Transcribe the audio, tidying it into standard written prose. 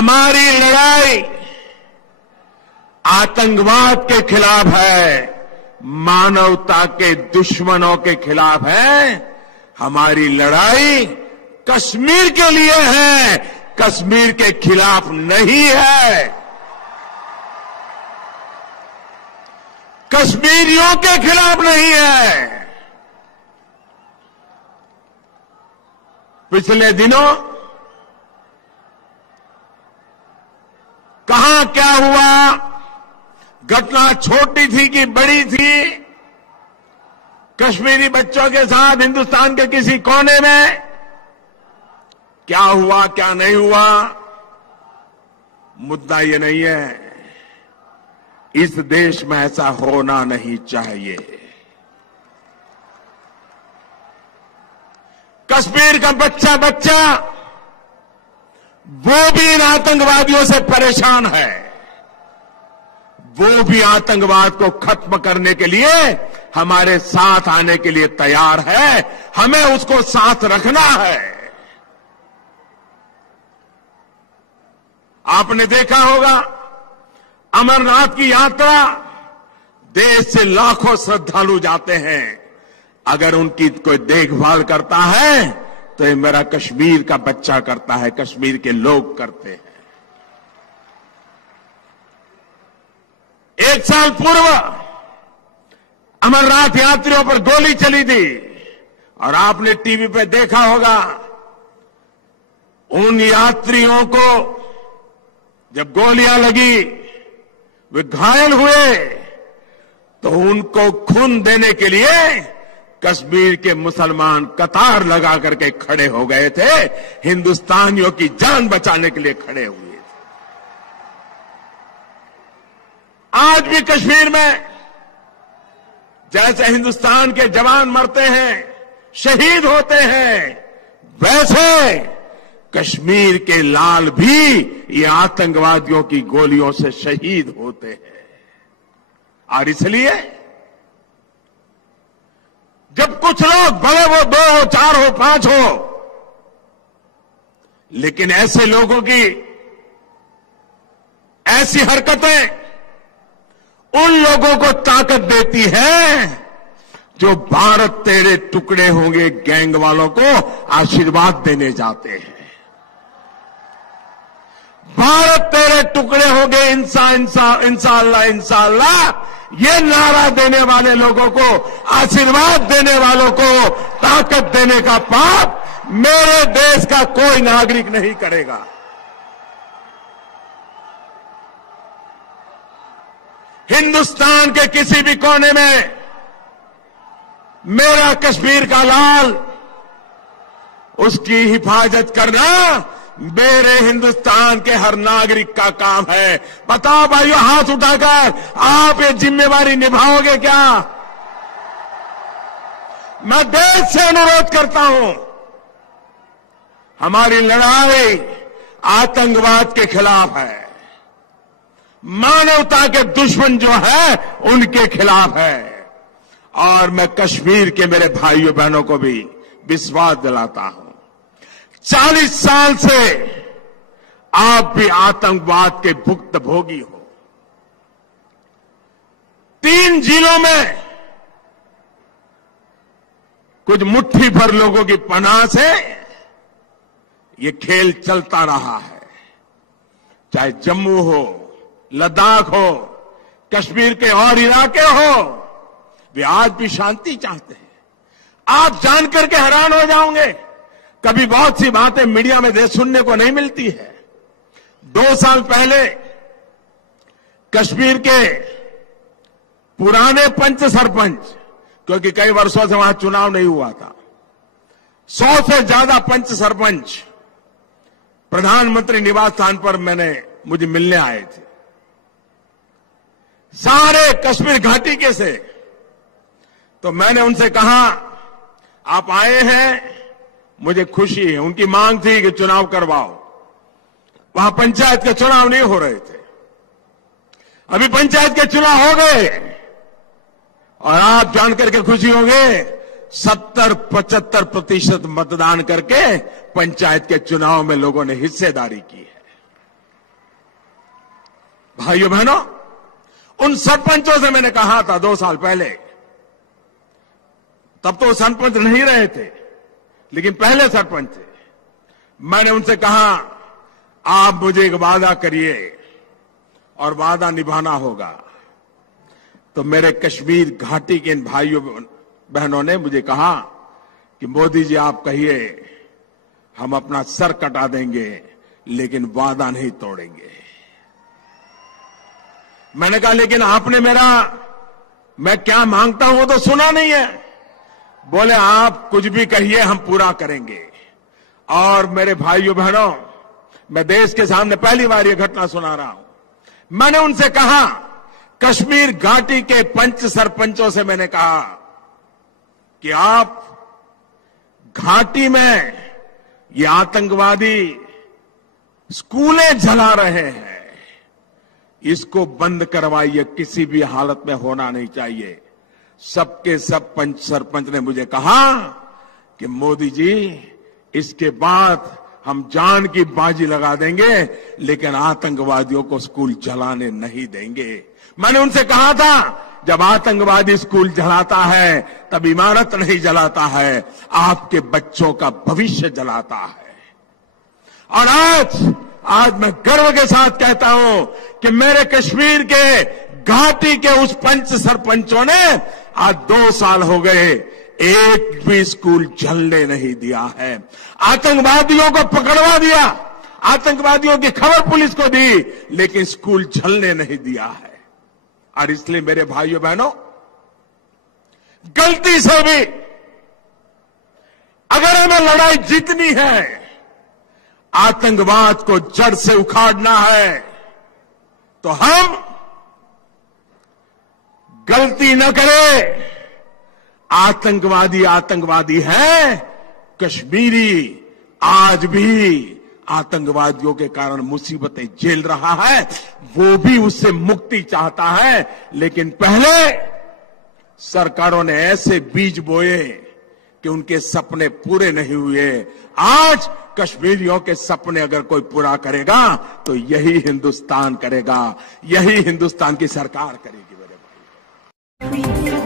हमारी लड़ाई आतंकवाद के खिलाफ है, मानवता के दुश्मनों के खिलाफ है। हमारी लड़ाई कश्मीर के लिए है, कश्मीर के खिलाफ नहीं है, कश्मीरियों के खिलाफ नहीं है। पिछले दिनों कहां क्या हुआ, घटना छोटी थी कि बड़ी थी, कश्मीरी बच्चों के साथ हिंदुस्तान के किसी कोने में क्या हुआ क्या नहीं हुआ, मुद्दा ये नहीं है। इस देश में ऐसा होना नहीं चाहिए। कश्मीर का बच्चा वो भी इन आतंकवादियों से परेशान है, वो भी आतंकवाद को खत्म करने के लिए हमारे साथ आने के लिए तैयार है। हमें उसको साथ रखना है। आपने देखा होगा अमरनाथ की यात्रा, देश से लाखों श्रद्धालु जाते हैं। अगर उनकी कोई देखभाल करता है तो ये मेरा कश्मीर का बच्चा करता है, कश्मीर के लोग करते हैं। एक साल पूर्व अमरनाथ यात्रियों पर गोली चली थी और आपने टीवी पे देखा होगा। उन यात्रियों को जब गोलियां लगी, वे घायल हुए, तो उनको खून देने के लिए कश्मीर के मुसलमान कतार लगा करके खड़े हो गए थे, हिंदुस्तानियों की जान बचाने के लिए खड़े हुए थे। आज भी कश्मीर में जैसे हिंदुस्तान के जवान मरते हैं, शहीद होते हैं, वैसे कश्मीर के लाल भी ये आतंकवादियों की गोलियों से शहीद होते हैं। और इसलिए जब कुछ लोग, भले वो 2 हो, 4 हो, 5 हो, लेकिन ऐसे लोगों की ऐसी हरकतें उन लोगों को ताकत देती है जो भारत तेरे टुकड़े होंगे गैंग वालों को आशीर्वाद देने जाते हैं। भारत तेरे टुकड़े होंगे इंशाअल्लाह इंशाअल्लाह, ये नारा देने वाले लोगों को, आशीर्वाद देने वालों को ताकत देने का पाप मेरे देश का कोई नागरिक नहीं करेगा। हिंदुस्तान के किसी भी कोने में मेरा कश्मीर का लाल, उसकी हिफाजत करना मेरे हिंदुस्तान के हर नागरिक का काम है। बताओ भाइयों, हाथ उठाकर आप ये जिम्मेवारी निभाओगे क्या? मैं देश से अनुरोध करता हूं, हमारी लड़ाई आतंकवाद के खिलाफ है, मानवता के दुश्मन जो है उनके खिलाफ है। और मैं कश्मीर के मेरे भाइयों बहनों को भी विश्वास दिलाता हूं, 40 साल से आप भी आतंकवाद के भुक्तभोगी हो। 3 जिलों में कुछ मुट्ठी भर लोगों की पनाह से ये खेल चलता रहा है। चाहे जम्मू हो, लद्दाख हो, कश्मीर के और इलाके हो, वे आज भी शांति चाहते हैं। आप जानकर के हैरान हो जाओगे, कभी बहुत सी बातें मीडिया में सुनने को नहीं मिलती है। 2 साल पहले कश्मीर के पुराने पंच सरपंच, क्योंकि कई वर्षों से वहां चुनाव नहीं हुआ था, 100 से ज्यादा पंच सरपंच प्रधानमंत्री निवास स्थान पर मुझे मिलने आए थे। सारे कश्मीर घाटी के से। तो मैंने उनसे कहा, आप आए हैं, मुझे खुशी है। उनकी मांग थी कि चुनाव करवाओ। वहां पंचायत के चुनाव नहीं हो रहे थे, अभी पंचायत के चुनाव हो गए। और आप जानकर के खुशी होंगे, 70-75% मतदान करके पंचायत के चुनाव में लोगों ने हिस्सेदारी की है। भाइयों बहनों, उन सरपंचों से मैंने कहा था 2 साल पहले, तब तो सरपंच नहीं रहे थे लेकिन पहले सरपंच थे, मैंने उनसे कहा आप मुझे एक वादा करिए और वादा निभाना होगा। तो मेरे कश्मीर घाटी के इन भाइयों बहनों ने मुझे कहा कि मोदी जी आप कहिए हम अपना सर कटा देंगे लेकिन वादा नहीं तोड़ेंगे। मैंने कहा लेकिन आपने मैं क्या मांगता हूं वो तो सुना नहीं है। बोले आप कुछ भी कहिए हम पूरा करेंगे। और मेरे भाइयों बहनों, मैं देश के सामने पहली बार ये घटना सुना रहा हूं। मैंने उनसे कहा, कश्मीर घाटी के पंच सरपंचों से मैंने कहा कि आप घाटी में ये आतंकवादी स्कूलें जला रहे हैं, इसको बंद करवाइए, किसी भी हालत में होना नहीं चाहिए। सबके सब पंच सरपंच ने मुझे कहा कि मोदी जी इसके बाद हम जान की बाजी लगा देंगे लेकिन आतंकवादियों को स्कूल जलाने नहीं देंगे। मैंने उनसे कहा था जब आतंकवादी स्कूल जलाता है तब इमारत नहीं जलाता है, आपके बच्चों का भविष्य जलाता है। और आज मैं गर्व के साथ कहता हूं कि मेरे कश्मीर के घाटी के उस पंच सरपंचों ने आज 2 साल हो गए एक भी स्कूल जलने नहीं दिया है। आतंकवादियों को पकड़वा दिया, आतंकवादियों की खबर पुलिस को दी लेकिन स्कूल जलने नहीं दिया है। और इसलिए मेरे भाइयों बहनों, गलती से भी अगर हमें लड़ाई जीतनी है, आतंकवाद को जड़ से उखाड़ना है, तो हम गलती न करें। आतंकवादी है, कश्मीरी आज भी आतंकवादियों के कारण मुसीबतें झेल रहा है, वो भी उससे मुक्ति चाहता है। लेकिन पहले सरकारों ने ऐसे बीज बोए कि उनके सपने पूरे नहीं हुए। आज कश्मीरियों के सपने अगर कोई पूरा करेगा तो यही हिंदुस्तान करेगा, यही हिंदुस्तान की सरकार करेगी मेरे भाई।